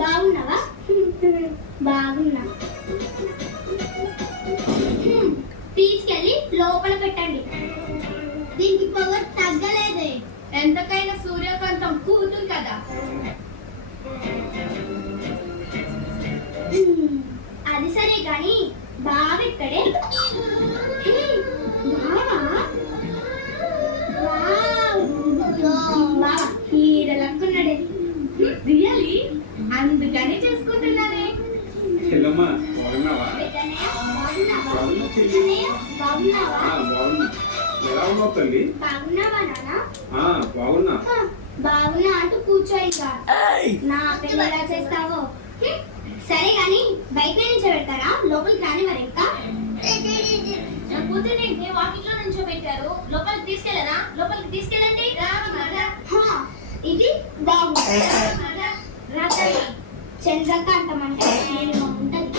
బాగున్నావా? బాగున్నా. తీసుకెళ్ళి లోపల పెట్టండి. దీనికి పవర్ తగ్గలేదే. ఎంతకైనా సూర్యకాంతం కూతురు కదా. అది సరే గాని బావ ఇక్కడే. హీరలనుకున్నాడే. రియలీ? అందుకని చేసుకుంటున్నానే. బాగున్నా అంటూ కూర్చోయింది. నా పెళ్ళి ఎలా చేస్తావో. సరే గాని బయట నుంచో పెడతారా? లోపలికి రాని మరి ఇంకా కూతుర్ని వాకిట్లో నుంచో పెట్టారు. లోపలికి తీసుకెళ్ళరా? లోపలికి తీసుకెళ్ళండి. ఇది బాగుంది. చంద్రకాంతం అంటే ఉంటది.